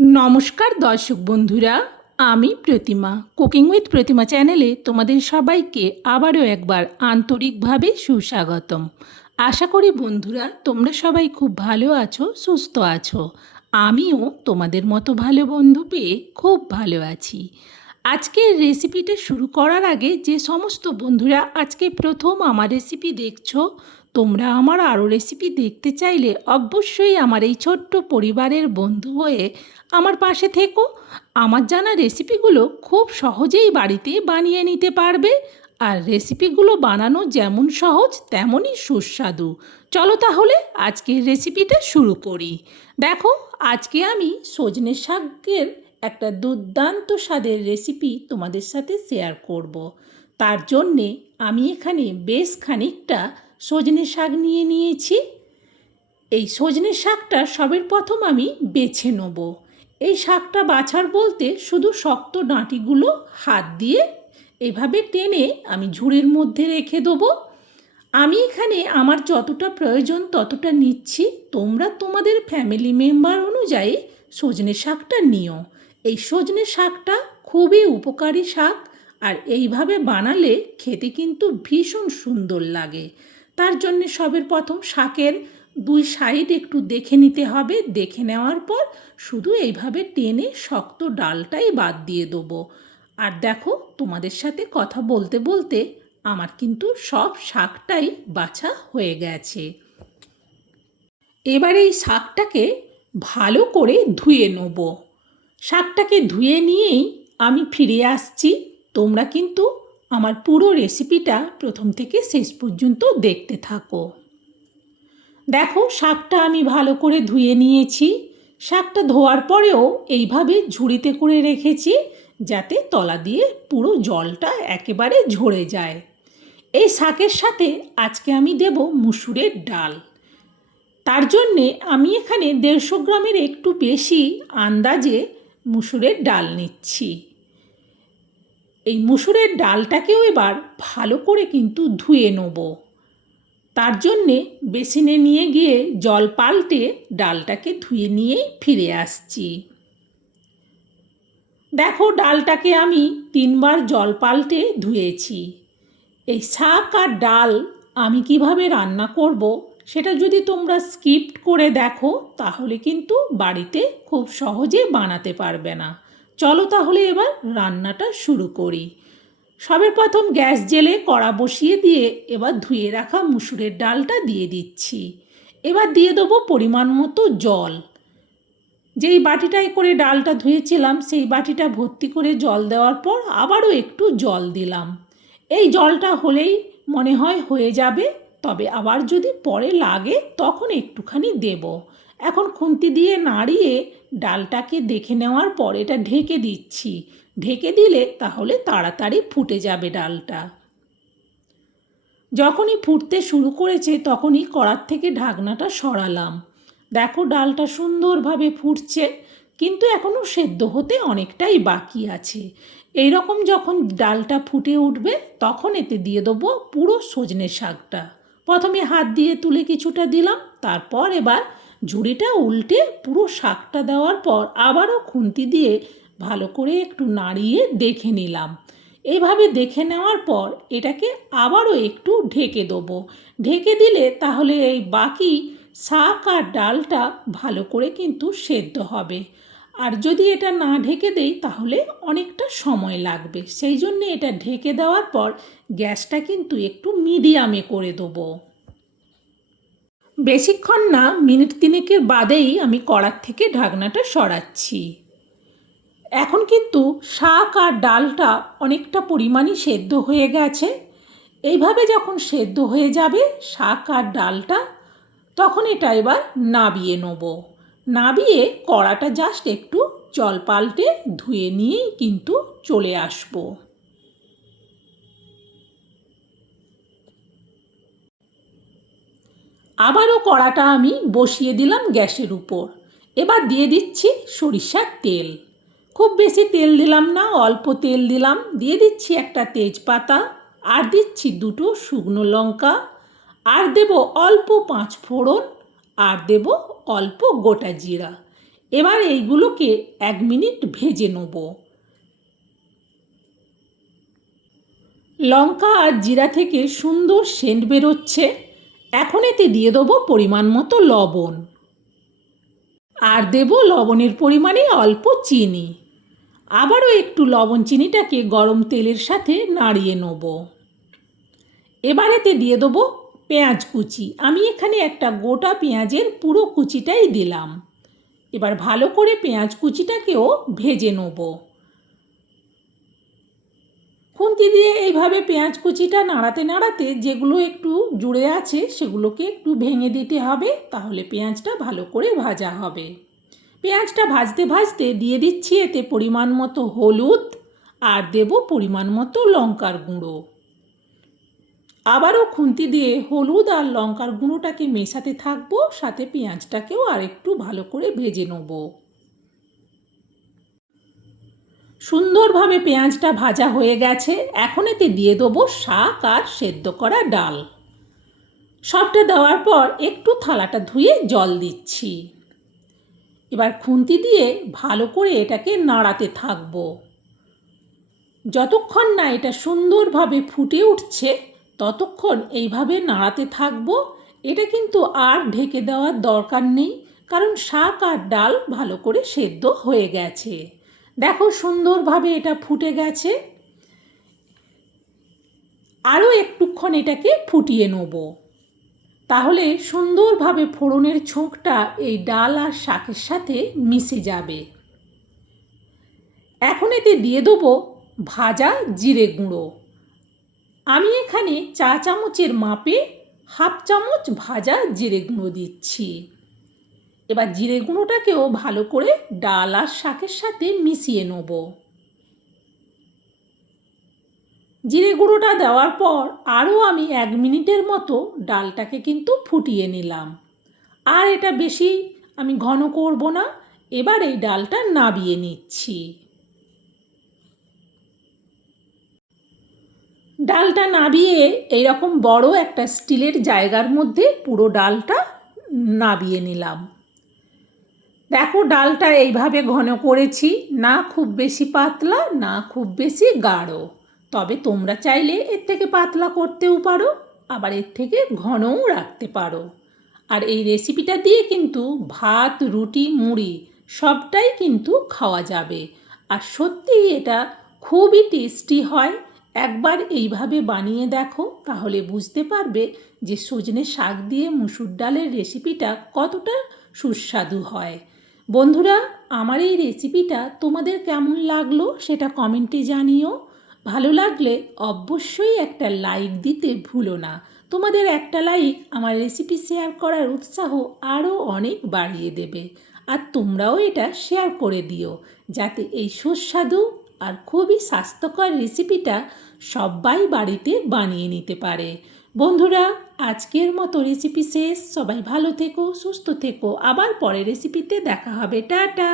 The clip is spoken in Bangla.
নমস্কার দর্শক বন্ধুরা, আমি প্রতিমা কুকিং উইথ প্রতিমা চ্যানেলে তোমাদের সবাইকে আবারও একবার আন্তরিকভাবে সুস্বাগতম। আশা করি বন্ধুরা তোমরা সবাই খুব ভালো আছো, সুস্থ আছো। আমিও তোমাদের মতো ভালো বন্ধু পেয়ে খুব ভালো আছি। আজকের রেসিপিটা শুরু করার আগে যে সমস্ত বন্ধুরা আজকে প্রথম আমার রেসিপি দেখছো, তোমরা আমার আরও রেসিপি দেখতে চাইলে অবশ্যই আমার এই ছোট্ট পরিবারের বন্ধু হয়ে আমার পাশে থেকো। আমার জানা রেসিপিগুলো খুব সহজেই বাড়িতে বানিয়ে নিতে পারবে, আর রেসিপিগুলো বানানো যেমন সহজ তেমনই সুস্বাদু। চলো তাহলে আজকের রেসিপিটা শুরু করি। দেখো, আজকে আমি সজনে শাকের একটা দুর্দান্ত স্বাদের রেসিপি তোমাদের সাথে শেয়ার করব। তার জন্যে আমি এখানে বেশ খানিকটা সজনে শাক নিয়ে নিয়েছি। এই সজনে শাকটা সবের প্রথম আমি বেছে নেব। এই শাকটা বাছার বলতে শুধু শক্ত ডাঁটিগুলো হাত দিয়ে এভাবে টেনে আমি ঝুড়ির মধ্যে রেখে দেবো। আমি এখানে আমার যতটা প্রয়োজন ততটা নিচ্ছি, তোমরা তোমাদের ফ্যামিলি মেম্বার অনুযায়ী সজনে শাকটা নিও। এই সজনে শাকটা খুবই উপকারী শাক, আর এইভাবে বানালে খেতে কিন্তু ভীষণ সুন্দর লাগে। তার জন্যে সবের প্রথম শাকের দুই সাইড একটু দেখে নিতে হবে। দেখে নেওয়ার পর শুধু এইভাবে টেনে শক্ত ডালটাই বাদ দিয়ে দেবো। আর দেখো, তোমাদের সাথে কথা বলতে বলতে আমার কিন্তু সব শাকটাই বাছা হয়ে গেছে। এবার এই শাকটাকে ভালো করে ধুয়ে নেব। শাকটাকে ধুয়ে নিয়েই আমি ফিরে আসছি। তোমরা কিন্তু আমার পুরো রেসিপিটা প্রথম থেকে শেষ পর্যন্ত দেখতে থাকো। দেখো, শাকটা আমি ভালো করে ধুয়ে নিয়েছি। শাকটা ধোয়ার পরেও এইভাবে ঝুড়িতে করে রেখেছি, যাতে তলা দিয়ে পুরো জলটা একেবারে ঝরে যায়। এই শাকের সাথে আজকে আমি দেব মুসুরের ডাল। তার জন্যে আমি এখানে 150 গ্রামের একটু বেশি আন্দাজে মুসুরের ডাল নিচ্ছি। এই মুসুরের ডালটাকেও এবার ভালো করে কিন্তু ধুয়ে নেব। তার জন্যে বেসিনে নিয়ে গিয়ে জল পাল্টে ডালটাকে ধুয়ে নিয়েই ফিরে আসছি। দেখো, ডালটাকে আমি 3 বার জল পাল্টে ধুয়েছি। এই শাক আর ডাল আমি কিভাবে রান্না করব সেটা যদি তোমরা স্কিপ করে দেখো তাহলে কিন্তু বাড়িতে খুব সহজে বানাতে পারবে না। চলো তাহলে এবার রান্নাটা শুরু করি। সবের প্রথম গ্যাস জেলে কড়া বসিয়ে দিয়ে এবার ধুয়ে রাখা মুসুরের ডালটা দিয়ে দিচ্ছি। এবার দিয়ে দেবো পরিমাণ মতো জল। যেই বাটিটায় করে ডালটা ধুয়েছিলাম সেই বাটিটা ভর্তি করে জল দেওয়ার পর আবারও একটু জল দিলাম। এই জলটা হলেই মনে হয় হয়ে যাবে, তবে আবার যদি পরে লাগে তখন একটুখানি দেব। এখন খুন্তি দিয়ে নাড়িয়ে ডালটাকে দেখে নেওয়ার পর এটা ঢেকে দিচ্ছি। ঢেকে দিলে তাহলে তাড়াতাড়ি ফুটে যাবে ডালটা। যখনই ফুটতে শুরু করেছে তখনই কড়ার থেকে ঢাকনাটা সরালাম। দেখো, ডালটা সুন্দরভাবে ফুটছে, কিন্তু এখনও সেদ্ধ হতে অনেকটাই বাকি আছে। এই রকম যখন ডালটা ফুটে উঠবে তখন এতে দিয়ে দেবো পুরো সজনে শাকটা। প্রথমে হাত দিয়ে তুলে কিছুটা দিলাম, তারপর এবার ঝুড়িটা উল্টে পুরো শাকটা দেওয়ার পর আবারও খুন্তি দিয়ে ভালো করে একটু নাড়িয়ে দেখে নিলাম। এইভাবে দেখে নেওয়ার পর এটাকে আবারও একটু ঢেকে দেবো। ঢেকে দিলে তাহলে এই বাকি শাক আর ডালটা ভালো করে কিন্তু সেদ্ধ হবে। আর যদি এটা না ঢেকে দেই তাহলে অনেকটা সময় লাগবে। সেই জন্যে এটা ঢেকে দেওয়ার পর গ্যাসটা কিন্তু একটু মিডিয়ামে করে দেবো। বেশিক্ষণ না, মিনিট 3 বাদেই আমি কড়ার থেকে ঢাকনাটা সরাচ্ছি। এখন কিন্তু শাক আর ডালটা অনেকটা পরিমাণই সেদ্ধ হয়ে গেছে। এইভাবে যখন সেদ্ধ হয়ে যাবে শাক আর ডালটা, তখন এটা এবার নাবিয়ে নেব। নাবিয়ে কড়াটা জাস্ট একটু জল পাল্টে ধুয়ে নিয়েই কিন্তু চলে আসব। আবারও কড়াটা আমি বসিয়ে দিলাম গ্যাসের উপর। এবার দিয়ে দিচ্ছি সরিষার তেল। খুব বেশি তেল দিলাম না, অল্প তেল দিলাম। দিয়ে দিচ্ছি একটা তেজপাতা, আর দিচ্ছি 2টো শুকনো লঙ্কা, আর দেব অল্প 5 ফোড়ন, আর দেব অল্প গোটা জিরা। এবার এইগুলোকে 1 মিনিট ভেজে নেব। লঙ্কা আর জিরা থেকে সুন্দর সেন্ট বেরোচ্ছে। এখন এতে দিয়ে দেবো পরিমাণ মতো লবণ, আর দেব লবণের পরিমাণে অল্প চিনি। আবারও একটু লবণ চিনিটাকে গরম তেলের সাথে নাড়িয়ে নেব। এবার এতে দিয়ে দেবো পেঁয়াজ কুচি। আমি এখানে একটা গোটা পেঁয়াজের পুরো কুচিটাই দিলাম। এবার ভালো করে পেঁয়াজ কুচিটাকেও ভেজে নেব। খুন্তি দিয়ে এইভাবে পেঁয়াজ কুচিটা নাড়াতে নাড়াতে যেগুলো একটু জুড়ে আছে সেগুলোকে একটু ভেঙে দিতে হবে, তাহলে পেঁয়াজটা ভালো করে ভাজা হবে। পেঁয়াজটা ভাজতে ভাজতে দিয়ে দিচ্ছি এতে পরিমাণ মতো হলুদ, আর দেব পরিমাণ মতো লঙ্কার গুঁড়ো। আবারও খুন্তি দিয়ে হলুদ আর লঙ্কার গুঁড়োটাকে মেশাতে থাকবো, সাথে পেঁয়াজটাকেও আর একটু ভালো করে ভেজে নেব। সুন্দরভাবে পেঁয়াজটা ভাজা হয়ে গেছে। এখন এতে দিয়ে দেবো শাক আর সেদ্ধ করা ডাল। সবটা দেওয়ার পর একটু থালাটা ধুয়ে জল দিচ্ছি। এবার খুন্তি দিয়ে ভালো করে এটাকে নাড়াতে থাকবো। যতক্ষণ না এটা সুন্দরভাবে ফুটে উঠছে ততক্ষণ এইভাবে নাড়াতে থাকবো। এটা কিন্তু আর ঢেকে দেওয়ার দরকার নেই, কারণ শাক আর ডাল ভালো করে সেদ্ধ হয়ে গেছে। দেখো সুন্দরভাবে এটা ফুটে গেছে। আরও একটুক্ষণ এটাকে ফুটিয়ে নেব, তাহলে সুন্দরভাবে ফোড়নের ছোঁকটা এই ডাল আর শাকের সাথে মিশে যাবে। এখন এতে দিয়ে দেবো ভাজা জিরে গুঁড়ো। আমি এখানে চা চামচের মাপে 1/2 চামচ ভাজা জিরে গুঁড়ো দিচ্ছি। এবার জিরে গুঁড়োটাকেও ভালো করে ডাল আর শাকের সাথে মিশিয়ে নেব। জিরে গুঁড়োটা দেওয়ার পর আরও আমি 1 মিনিটের মতো ডালটাকে কিন্তু ফুটিয়ে নিলাম। আর এটা বেশি আমি ঘন করব না। এবার এই ডালটা নাবিয়ে নিচ্ছি। ডালটা নাবিয়ে এইরকম বড় একটা স্টিলের জায়গার মধ্যে পুরো ডালটা নাবিয়ে নিলাম। দেখো ডালটা এইভাবে ঘন করেছি, না খুব বেশি পাতলা না খুব বেশি গাঢ়। তবে তোমরা চাইলে এর থেকে পাতলা করতেও পারো, আবার এর থেকে ঘনও রাখতে পারো। আর এই রেসিপিটা দিয়ে কিন্তু ভাত, রুটি, মুড়ি সবটাই কিন্তু খাওয়া যাবে। আর সত্যিই এটা খুবই টেস্টি হয়। একবার এইভাবে বানিয়ে দেখো, তাহলে বুঝতে পারবে যে সজনে শাক দিয়ে মুসুর ডালের রেসিপিটা কতটা সুস্বাদু হয়। বন্ধুরা, আমার এই রেসিপিটা তোমাদের কেমন লাগলো সেটা কমেন্টে জানিও। ভালো লাগলে অবশ্যই একটা লাইক দিতে ভুলো না। তোমাদের একটা লাইক আমার রেসিপি শেয়ার করার উৎসাহ আরও অনেক বাড়িয়ে দেবে। আর তোমরাও এটা শেয়ার করে দিও, যাতে এই সুস্বাদু আর খুবই স্বাস্থ্যকর রেসিপিটা সবাই বাড়িতে বানিয়ে নিতে পারে। বন্ধুরা, আজকের মতো রেসিপি শেষ। সবাই ভালো থেকো, সুস্থ থেকো। আবার পরের রেসিপিতে দেখা হবে। টাটা।